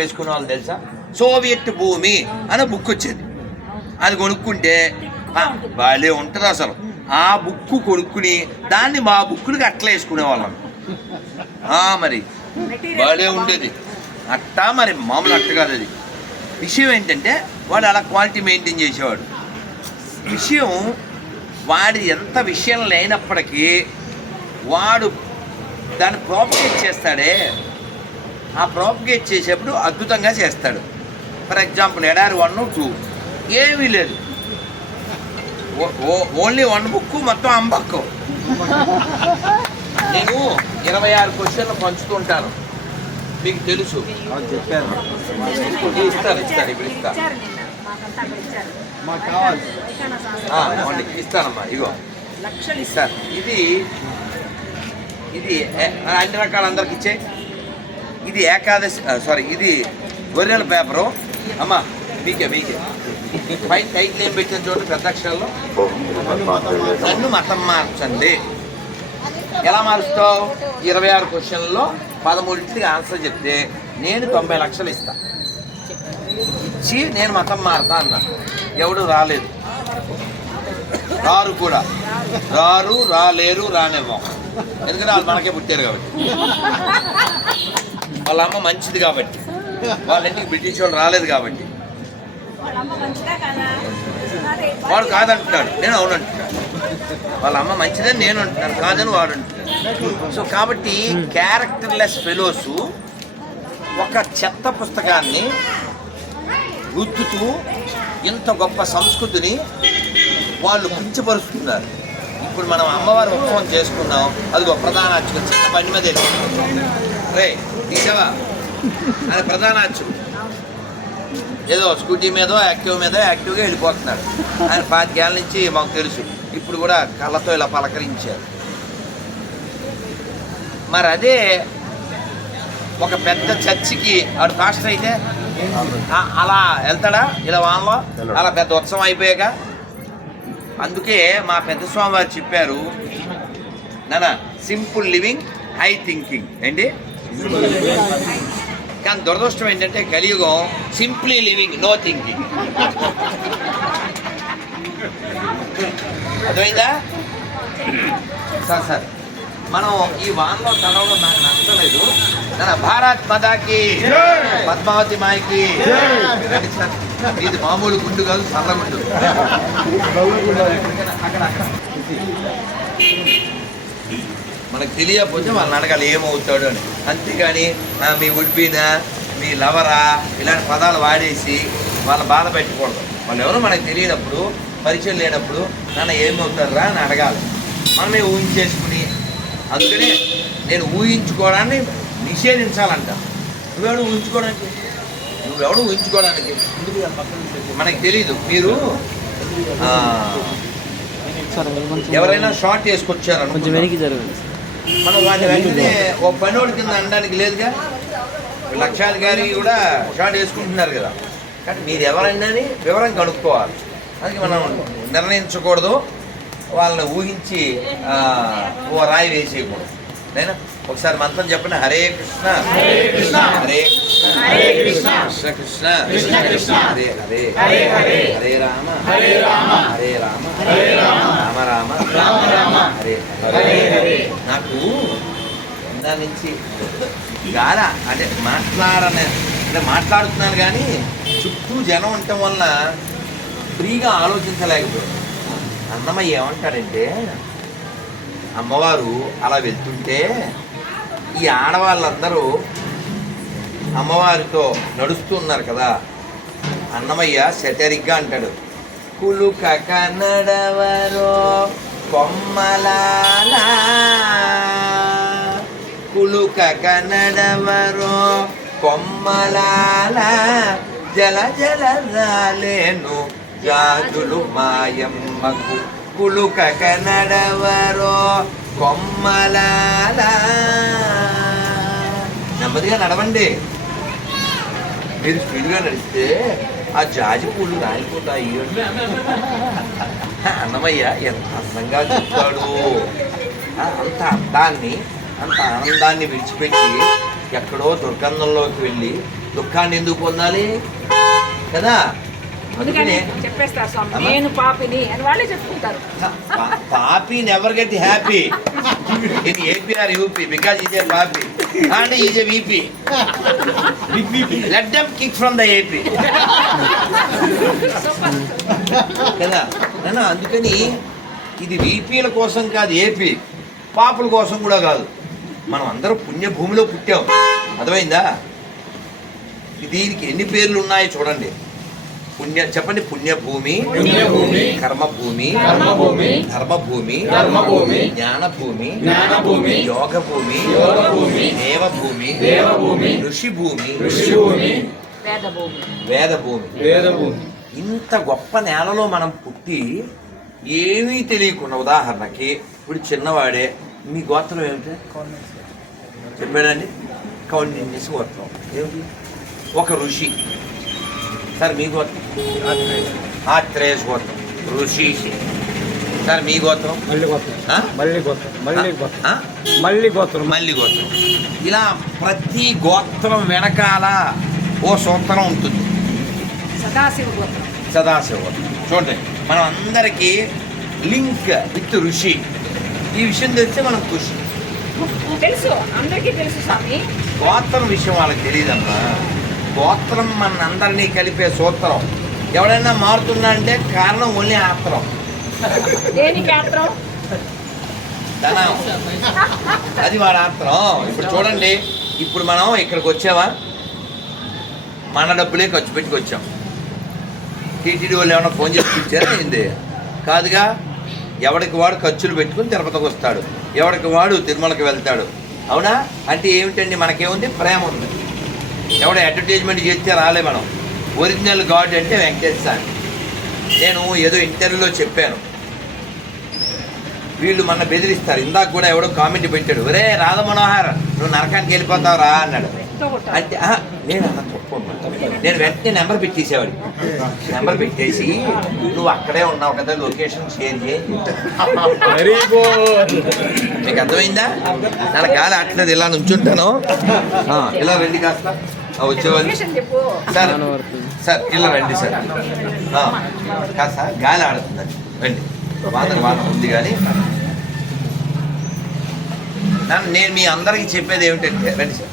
వేసుకునే వాళ్ళు తెలుసా? సోవియట్ భూమి అనే బుక్ వచ్చేది. అది కొనుక్కుంటే బాగా ఉంటుంది అసలు. ఆ బుక్ కొనుక్కుని దాన్ని మా బుక్కులకి అట్లా వేసుకునేవాళ్ళం. మరి బాగా ఉండేది అట్టా. మరి మామూలు అట్ట కాదు అది. విషయం ఏంటంటే వాడు అలా క్వాలిటీ మెయింటైన్ చేసేవాడు. విషయం వాడి ఎంత విషయం లేనప్పటికీ వాడు దాన్ని ప్రాపగేట్ చేస్తాడే, ఆ ప్రాపగేట్ చేసేప్పుడు అద్భుతంగా చేస్తాడు. ఫర్ ఎగ్జాంపుల్ ఎడారి 1, 2 ఏమీ లేదు, ఓన్లీ 1 బుక్ మొత్తం అంబక్కు. నేను 26 క్వశ్చన్లు పంచుతుంటాను, మీకు తెలుసు. ఇస్తాను ఇప్పుడు ఇస్తానమ్మా. ఇగో ఇస్తాను. ఇది అన్ని రకాల అందరికి ఇచ్చే. ఇది ఏకాదశి, ఇది గొర్రెల పేపరు అమ్మా. మీకే పైన టైటిల్ ఏం పెట్టిన చోట పెద్ద అక్షరాల్లో నన్ను మతం మార్చండి. ఎలా మారుస్తావు? 26 క్వశ్చన్లలో 13కి ఆన్సర్ చెప్తే నేను 90 లక్షలు ఇస్తా. ఇచ్చి నేను మతం మారుతా అన్నా. ఎవడు రాలేదు, రారు కూడా, రాలేరు, రానివ్వం. ఎందుకంటే వాళ్ళు మనకే పుట్టారు కాబట్టి, వాళ్ళ అమ్మ మంచిది కాబట్టి, వాళ్ళ ఇంటికి బ్రిటిష్ వాళ్ళు రాలేదు కాబట్టి. వాడు కాదంటున్నాడు, నేను అవును అంటున్నాడు. వాళ్ళ అమ్మ మంచిదని నేను అంటున్నాను, కాదని వాడు అంటున్నాడు. సో కాబట్టి క్యారెక్టర్లెస్ ఫెలోస్ ఒక చెత్త పుస్తకాన్ని రుద్దుతూ ఇంత గొప్ప సంస్కృతిని వాళ్ళు కించపరుస్తున్నారు. ఇప్పుడు మనం అమ్మవారి ఉత్సవం చేసుకున్నాం, అది ఒక ప్రధాన అర్చకుడు చిన్న బండి మీద వెళ్ళిపోతున్నాం. రే తీసావా, అది ప్రధాన అర్చకుడు. ఏదో స్కూటీ మీదో యాక్టివ్గా వెళ్ళిపోతున్నాడు. ఆయన 5 ఏళ్ళ నుంచి మాకు తెలుసు. ఇప్పుడు కూడా కళ్ళతో ఇలా పలకరించారు. మరి అదే ఒక పెద్ద చర్చికి ఆడు పాస్టర్ అయితే అలా వెళ్తాడా? ఇలా వానలో అలా పెద్ద ఉత్సవం అయిపోయాక. అందుకే మా పెద్ద స్వామి వారు చెప్పారు, నాన్న సింపుల్ లివింగ్ హై థింకింగ్ ఏంటి. కానీ దురదృష్టం ఏంటంటే కలియుగం సింప్లీ లివింగ్ నో థింకింగ్. అర్థమైందా? సార్ మనం ఈ వానలో తడవడం నాకు నచ్చలేదు. భారత్ మాతాకి, పద్మావతి మాయకి. ఇది మామూలు గుండు కాదు, సర్రగుండు. మనకు తెలియకపోతే వాళ్ళని అడగాలి ఏమవుతాడు అని. అంతేగాని మీ ఉడ్బీనా, మీ లవరా ఇలాంటి పదాలు వాడేసి వాళ్ళని బాధ పెట్టకూడదు. వాళ్ళు ఎవరో మనకు తెలియనప్పుడు, పరిచయం లేనప్పుడు నాన్న ఏమవుతారా అని అడగాలి. మనమే ఊహించేసుకుని, అందుకనే నేను ఊహించుకోవడాన్ని నిషేధించాలంట. నువ్వెవడు ఊహించుకోవడానికి మనకి తెలీదు. మీరు ఎవరైనా షార్ట్ వేసుకొచ్చారు మనం వాటి వెంటనే ఓ పనోడి కింద అనడానికి లేదుగా. లక్షాలు గారి కూడా షార్ట్ వేసుకుంటున్నారు కదా. కానీ మీరు ఎవరైనా అని వివరం కనుక్కోవాలి. అందుకే మనం నిర్ణయించకూడదు, వాళ్ళని ఊహించి ఓ రాయి వేసేయకూడదు. నేనా ఒకసారి మంత్రం చెప్పండి. హరే కృష్ణ హరే కృష్ణ కృష్ణ కృష్ణ హరే హరే హరే రామ రామ రామ హరే హరే. నాకు దాని నుంచి గాల అంటే మాట్లాడుతున్నాను కానీ చుట్టూ జనం ఉండటం వల్ల ఫ్రీగా ఆలోచించలేకపోయాను. అన్నమయ్య ఏమంటాడంటే, అమ్మవారు అలా వెళ్తుంటే ఈ ఆడవాళ్ళందరూ అమ్మవారితో నడుస్తున్నారు కదా. అన్నమయ్య సెటరిక్గా అంటాడు, కులుకక నడవరో కొమ్మలాలా, కులుకక నడవరో కొమ్మలాలా, జల జల రాలేను జాజులు మాయమ్మకు, కులుకక నడవరో కొమ్మలాలా. నెమ్మదిగా నడవండి. మీరు స్పీడ్గా నడిస్తే ఆ జాజి పూలు రాలిపోతాయి. అన్నమయ్య ఎంత అందంగా చెప్తాడు. అంత అందాన్ని, అంత ఆనందాన్ని విడిచిపెట్టి ఎక్కడో దుర్గంధంలోకి వెళ్ళి దుఃఖాన్ని ఎందుకు పొందాలి కదా? అందుకనే చెప్పేస్తారు స్వామి, నేను పాపిని అని వాళ్ళే చెప్పుకుంటారు. పాపి never get happy in AP or UP because is a పాపి and is a VP. Let them kick from the AP కదా. అందుకని ఇది వీపీల కోసం కాదు, ఏపీ పాపుల కోసం కూడా కాదు. మనం అందరం పుణ్యభూమిలో పుట్టాం, అర్థమైందా? దీనికి ఎన్ని పేర్లు ఉన్నాయో చూడండి. చెప్పండి, పుణ్యభూమి, కర్మభూమి, ధర్మభూమి, జ్ఞానభూమి, యోగభూమి, దేవభూమి, ఋషిభూమి, వేదభూమి. ఇంత గొప్ప నేలలో మనం పుట్టి ఏమీ తెలియకుండా, ఉదాహరణకి ఇప్పుడు చిన్నవాడే మీ గోత్రం ఏమిటి చెప్పాడండి? కౌండిన్యస్ గోత్రం ఏమిటి? ఒక ఋషి. సార్ మీ గోత్రం? ఆత్రేయస్ గోత్రం. ఋషి. సార్ మీ గోత్రం? మల్లి గోత్రం. ఇలా ప్రతి గోత్రం వెనకాల ఓ సూత్రం ఉంటుంది. సదాశివ గోత్రం. చూడండి, మనం అందరికీ లింక్ విత్ ఋషి. ఈ విషయం తెలిస్తే మనం ఖుషి. తెలుసు, అందరికీ తెలుసు స్వామి. గోత్రం విషయం వాళ్ళకి తెలియదమ్మా. గోత్రం మన అందరినీ కలిపే సూత్రం. ఎవడైనా మారుతున్నా అంటే కారణం ఓన్లీ ఆత్రం. ధనం, అది వాడు ఆత్రం. ఇప్పుడు చూడండి, ఇప్పుడు మనం ఇక్కడికి వచ్చావా, మన డబ్బులే ఖర్చు పెట్టుకు వచ్చాం. టీటీడీ వాళ్ళు ఏమైనా ఫోన్ చేసి ఇచ్చారా ఏంది? కాదుగా. ఎవడికి వాడు ఖర్చులు పెట్టుకుని తిరుపతికి వస్తాడు, ఎవడికి వాడు తిరుమలకి వెళ్తాడు. అవునా? అంటే ఏమిటండి, మనకేముంది? ప్రేమ ఉంది. ఎవడ అడ్వర్టైజ్మెంట్ చేస్తే రాలే మనం. ఒరిజినల్ గాడ్ అంటే వెంకటేశ్వర స్వామి. నేను ఏదో ఇంటర్వ్యూలో చెప్పాను, వీళ్ళు మన బెదిరిస్తారు. ఇందాక కూడా ఎవడో కామెంట్ పెట్టాడు, ఒరే రాధ మనోహర్ నువ్వు నరకానికి వెళ్ళిపోతావు రా అన్నాడు. అంటే నేను అన్న తప్పకుండా నేను వెంటనే నెంబర్ పెట్టేసేవాడు. నెంబర్ పెట్టేసి నువ్వు అక్కడే ఉన్నావు కదా, లొకేషన్ షేర్ చేయి. మీకు అర్థమైందా? నా గాలి అట్లేదు, ఇలా నుంచుంటాను. ఇలా రండి కాస్త వచ్చేవాళ్ళు సార్, ఇలా రండి సార్. కాస్త గాలి ఆడుతుందండి, రండి. వాదన ఉంది కానీ నేను మీ అందరికీ చెప్పేది ఏమిటంటే, రండి సార్.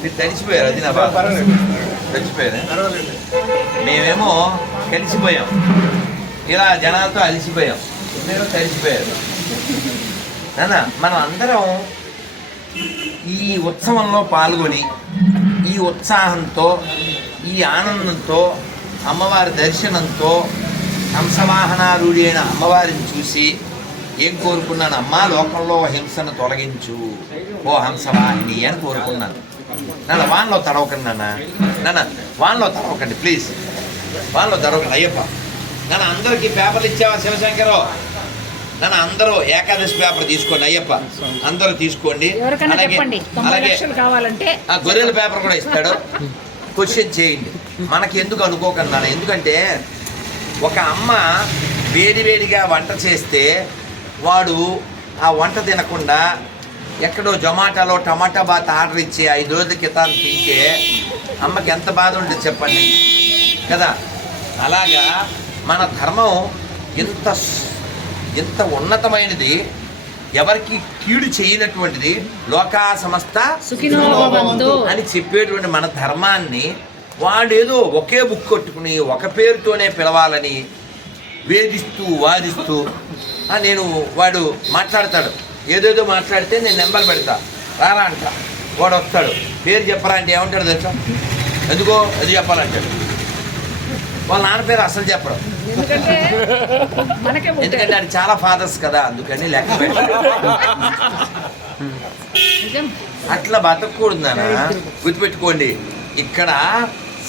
మీరు తడిచిపోయారు, అది నా బాధ. తడిచిపోయారు. మేమేమో కలిసిపోయాం, ఇలా జనాలతో అలిసిపోయాం, మీరు తడిచిపోయారు. నాన్న, మనం అందరం ఈ ఉత్సవంలో పాల్గొని ఈ ఉత్సాహంతో, ఈ ఆనందంతో, అమ్మవారి దర్శనంతో, హంసవాహనారూఢి అయిన అమ్మవారిని చూసి ఏం కోరుకున్నాను? అమ్మా, లోకంలో హింసను తొలగించు ఓ హంసవాహిని అని కోరుకున్నాను. నాన్న, వాన్లో తడవకండి నాన్న, వాన్లో తడవకండి ప్లీజ్, వాన్లో తడవకండి. అయ్యప్ప, నాన్న అందరికీ పేపర్లు ఇచ్చావా శివశంకరు? నాన్న అందరూ ఏకాదశి పేపర్ తీసుకోండి. అయ్యప్ప, అందరూ తీసుకోండి. అలాగే గొర్రెల పేపర్ కూడా ఇస్తాడు. క్వశ్చన్ చేయండి. మనకి ఎందుకు అనుకోకండి నాన్న, ఎందుకంటే ఒక అమ్మ వేడివేడిగా వంట చేస్తే వాడు ఆ వంట తినకుండా ఎక్కడో జొమాటోలో టమాటా బాత్ ఆర్డర్ ఇచ్చి 5 రోజుల క్రితం తింటే అమ్మకి ఎంత బాధ ఉంటుంది చెప్పండి కదా. అలాగా మన ధర్మం ఎంత ఉన్నతమైనది, ఎవరికి కీడు చేయనటువంటిది. లోకా సమస్త అని చెప్పేటువంటి మన ధర్మాన్ని వాడేదో ఒకే బుక్ కొట్టుకుని ఒక పేరుతోనే పిలవాలని వేధిస్తూ వాదిస్తూ వాడు మాట్లాడతాడు. ఏదేదో మాట్లాడితే నేను నెంబర్ పెడతా, రారా అంట. వాడు వస్తాడు, పేరు చెప్పరా అంటే ఏమంటాడు తెలుసా? ఎందుకో అది చెప్పాలంటాడు. వాళ్ళ నాన్న పేరు అసలు చెప్పడం, ఎందుకంటే అది చాలా ఫాదర్స్ కదా, అందుకని లెక్క పెట్టాడు. అట్లా బతకూడదు నాన్న, గుర్తుపెట్టుకోండి. ఇక్కడ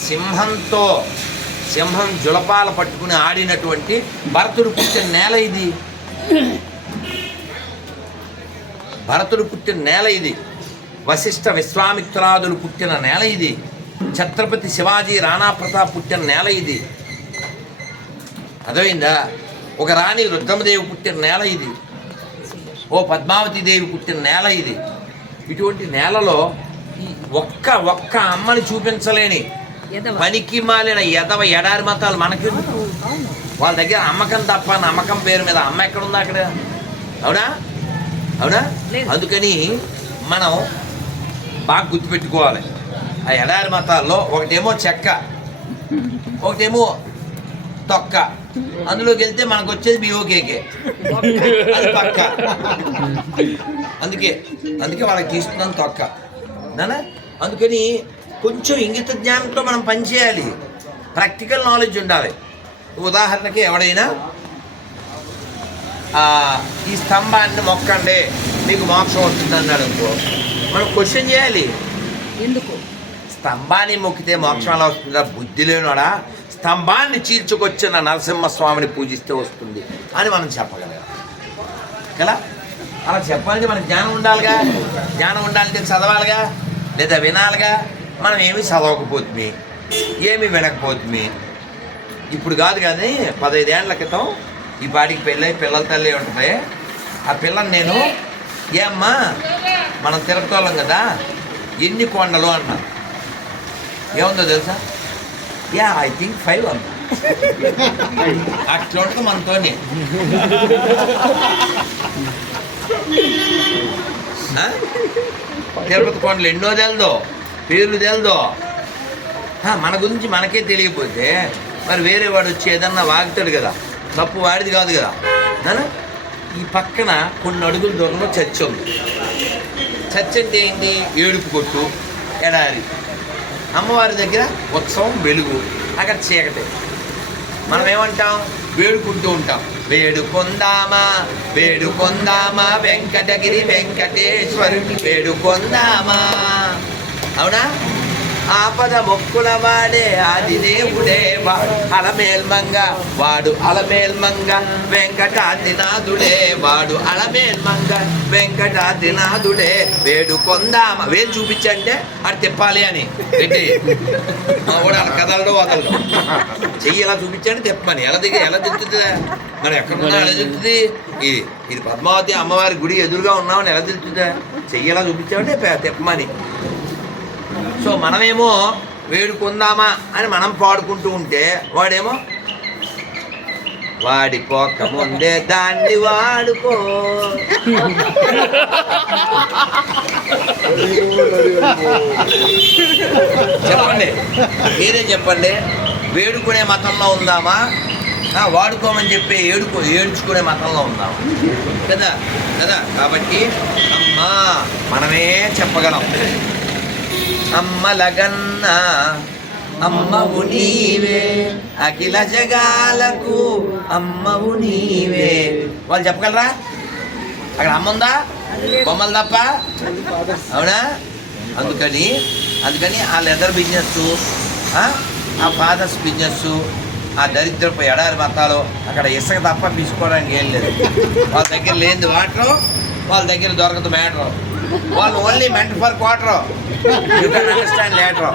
సింహం జులపాల పట్టుకుని ఆడినటువంటి భరతుడు పుట్టిన నేల ఇది. భరతుడు పుట్టిన నేల ఇది. వశిష్ఠ విశ్వామిత్రాదులు పుట్టిన నేల ఇది. ఛత్రపతి శివాజీ రాణా ప్రతాప్ పుట్టిన నేల ఇది. అర్థమైందా? ఒక రాణి రుద్రమదేవి పుట్టిన నేల ఇది. ఓ పద్మావతి దేవి పుట్టిన నేల ఇది. ఇటువంటి నేలలో ఒక్క అమ్మని చూపించలేని పనికి మాలిన ఎడారి మతాలు మనకి వాళ్ళ దగ్గర అమ్మకం తప్ప నమ్మకం పేరు మీద అమ్మ ఎక్కడ ఉందా అక్కడ? అవునా? అందుకని మనం బాగా గుర్తుపెట్టుకోవాలి. ఆ ఎడారి మతాల్లో ఒకటేమో చెక్క, ఒకటేమో తొక్క. అందులోకి వెళ్తే మనకు వచ్చేది బిఓకేకే, అది పక్క. అందుకే వాళ్ళకి తీసుకున్నాను తొక్క నానా. అందుకని కొంచెం ఇంగిత జ్ఞానంతో మనం పనిచేయాలి, ప్రాక్టికల్ నాలెడ్జ్ ఉండాలి. ఉదాహరణకి ఎవడైనా ఈ స్తంభాన్ని మొక్కండి మీకు మోక్షం వస్తుంది అన్నాడు అనుకో, మనం క్వశ్చన్ చేయాలి, ఎందుకు స్తంభాన్ని మొక్కితే మోక్షం అలా వస్తుందా? బుద్ధి లేనోడా, స్తంభాన్ని చీల్చుకొచ్చిన నరసింహస్వామిని పూజిస్తే వస్తుంది అని మనం చెప్పగలం కదా. అలా చెప్పాలంటే మనకు జ్ఞానం ఉండాలిగా. జ్ఞానం ఉండాలంటే చదవాలిగా, లేదా వినాలిగా. మనం ఏమి చదవకపోతుంది, ఏమి వినకపోతుంది. ఇప్పుడు కాదు కానీ 15 ఏళ్ల క్రితం ఈ పాటికి పెళ్ళై పిల్లల తల్లి ఉంటుంది. ఆ పిల్లని నేను ఏమ్మా మనం తిరుపతిలోం కదా, ఎన్ని కొండలు అన్నా. ఏముందో తెలుసా? ఐ థింక్ 5 అన్నా. అట్లా ఉంటుంది మనతోనే. తిరుపతి కొండలు ఎన్నో తెలదో, పేర్లు తెలదో. మన గురించి మనకే తెలియకపోతే మరి వేరే వాడు వచ్చి ఏదన్నా వాగుతాడు కదా, తప్పు వాడిది కాదు కదా. ఈ పక్కన కొన్ని అడుగుల దూరంలో చర్చ్ ఉంది. చర్చ్ అంటే ఏంటి? ఏడుపు కొట్టు, ఎడారి. అమ్మవారి దగ్గర ఉత్సవం, వెలుగు, అక్కడ చీకటి. మనం ఏమంటాం? వేడుకుంటూ ఉంటాం. వేడుకొందామా వేడుకొందామా వెంకటగిరి వెంకటేశ్వరుని వేడుకొందామా. అవునా? ఆపద మొక్కుల వాడే ఆది దేవుడే వాడు అలమేల్మంగ, వాడు అలమేల్మంగ వెంకటాద్రినాథుడే, వాడు అలమేల్మంగ వెంకటాద్రినాథుడే వేడుకొందామ. వేలు చూపించంటే అది తిప్పాలి అని ఏంటి వాడు అలా కదలడు వదలడు. చెయ్యి ఎలా చూపించండి తిప్పని. ఎలా తిరుగుతుంది? మనం ఎక్కడున్నా ఎలా తిరుగుతుంది? ఇది పద్మావతి అమ్మవారి గుడి ఎదురుగా ఉన్నామని ఎలా తిరుగుతుందా? చెయ్యి ఎలా చూపించామంటే తిప్పమని. సో మనమేమో వేడుకుందామా అని మనం పాడుకుంటూ ఉంటే వాడేమో వాడిపోక ముందే దాన్ని వాడుకో. చెప్పండి, మీరే చెప్పండి. వేడుకునే మతంలో ఉందామా, వాడుకోమని చెప్పి ఏడ్చుకునే మతంలో ఉందామా? కదా. కాబట్టి అమ్మా మనమే చెప్పగలం. అమ్మలగన్న అమ్మవు నీవే, అఖిల జగాలకు అమ్మవు నీవే. వాళ్ళు చెప్పగలరా? అక్కడ అమ్మ ఉందా? బొమ్మలు తప్ప. అవునా? అందుకని ఆ లెదర్ బిజినెస్, ఆ ఫాదర్స్ బిజినెస్, ఆ దరిద్రపు ఎడారి మతాలు, అక్కడ ఇసుక తప్ప తీసుకోవడానికి ఏం లేదు. వాళ్ళ దగ్గర లేనిది వాటర్, వాళ్ళ దగ్గర దొరకదు మ్యాటర్. వాళ్ళు only meant for quarter, you can understand later.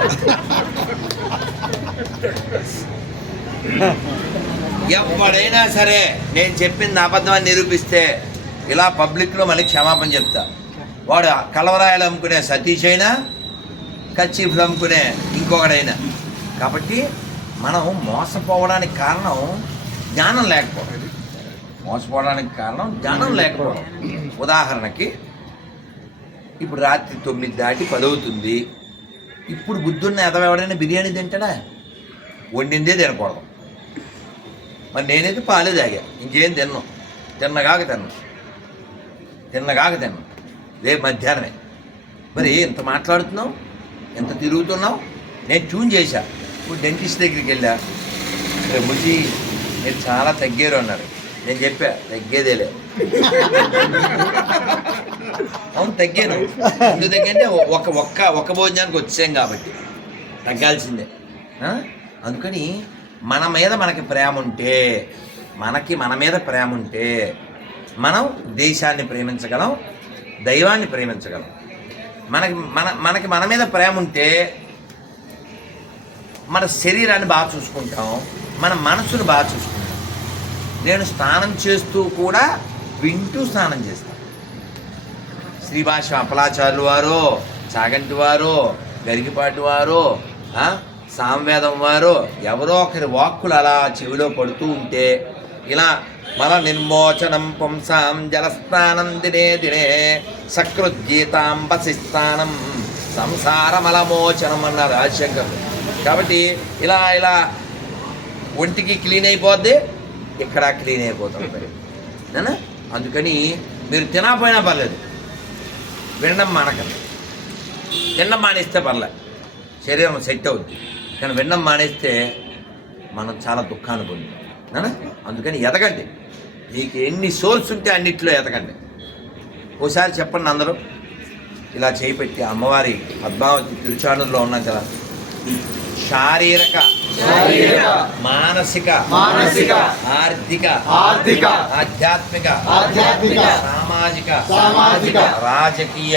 ఎప్పుడైనా సరే నేను చెప్పింది అబద్ధం అని నిరూపిస్తే ఇలా పబ్లిక్లో మళ్ళీ క్షమాపణ చెప్తా. వాడు కలవరాయలు అమ్ముకునే సతీష్ అయినా, కచ్చీఫ్లు అమ్ముకునే ఇంకొకడైనా. కాబట్టి మనం మోసపోవడానికి కారణం జ్ఞానం లేకపోవడం. ఉదాహరణకి ఇప్పుడు రాత్రి 9 దాటి 10 అవుతుంది. ఇప్పుడు బుద్ధున్న ఎవడైనా బిర్యానీ తింటాడా? వండిందే తినకూడదు. మరి నేనైతే పాలే తాగా, ఇంకేం తిన్నగాక రేపు మధ్యాహ్నమే. మరి ఎంత మాట్లాడుతున్నావు, ఎంత తిరుగుతున్నావు? నేను ట్యూన్ చేశా. ఇప్పుడు డెంటిస్ట్ దగ్గరికి వెళ్ళా. ముజీ మీరు చాలా తగ్గారు అన్నారు. నేను చెప్పా తగ్గేదేలే. అవును తగ్గాను. ఎందుకు తగ్గంటే ఒక్క భోజనానికి వచ్చాం కాబట్టి తగ్గాల్సిందే. అందుకని మన మీద మనకి ప్రేమ ఉంటే, మన మీద ప్రేమ ఉంటే మనం దేశాన్ని ప్రేమించగలం, దైవాన్ని ప్రేమించగలం. మన మీద ప్రేమ ఉంటే మన శరీరాన్ని బాగా చూసుకుంటాం, మన మనసును బాగా చూసుకుంటాం. నేను స్నానం చేస్తూ కూడా వింటూ స్నానం చేస్తాను. శ్రీభాష్యం అప్పలాచార్యులు వారు చాగంటి వారు, గరికిపాటి వారు, సామవేదం వారు, ఎవరో ఒకరి వాక్కులు అలా చెవిలో పడుతూ ఉంటే ఇలా మల నిర్మోచనం పుంసాం జలస్నానం దినే దినే సకృజ్జీతాం వసిస్థానం సంసారమలమోచనం అన్నారు రాజశంకర్. కాబట్టి ఇలా ఇలా ఒంటికి క్లీన్ అయిపోద్ది, ఇక్కడ క్లీన్ అయిపోతుంది. అందుకని మీరు తినకపోయినా పర్లేదు, వినడం మానకండి. తినడం మానేస్తే పర్లేదు, శరీరం సెట్ అవుద్ది. కానీ వినడం మానేస్తే మనం చాలా దుఃఖాన్ని పొందుతాం. అందుకని ఎదగండి, మీకు ఎన్ని సోర్స్ ఉంటే అన్నిట్లో ఎదగండి. ఓసారి చెప్పండి అందరూ, ఇలా చేయి పెట్టి అమ్మవారి పద్మావతి తిరుచానూరులో ఉన్నాం కదా, శారీరక మానసిక ఆర్థిక ఆధ్యాత్మిక సామాజిక రాజకీయ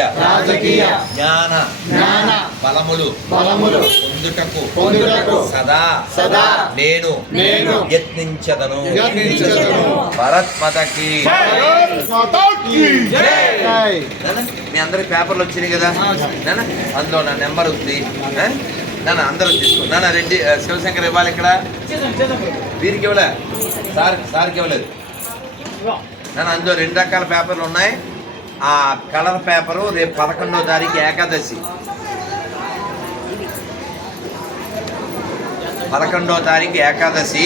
జ్ఞాన బలములు పొందుటకు సదా నేను యత్నించదను. భరత్ మాతాకి. మీ అందరికి పేపర్లు వచ్చినాయి కదా, అందులో నా నెంబర్ ఉంది. అందరూ తీసుకోండి. రెడ్డి శివశంకర్ ఇవ్వాలి. ఇక్కడ వీరికి ఇవ్వలే, సార్కి ఇవ్వలేదు. అందులో 2 రకాల పేపర్లు ఉన్నాయి. ఆ కలర్ పేపరు రేపు 11వ తారీఖు ఏకాదశి, 11వ తారీఖు ఏకాదశి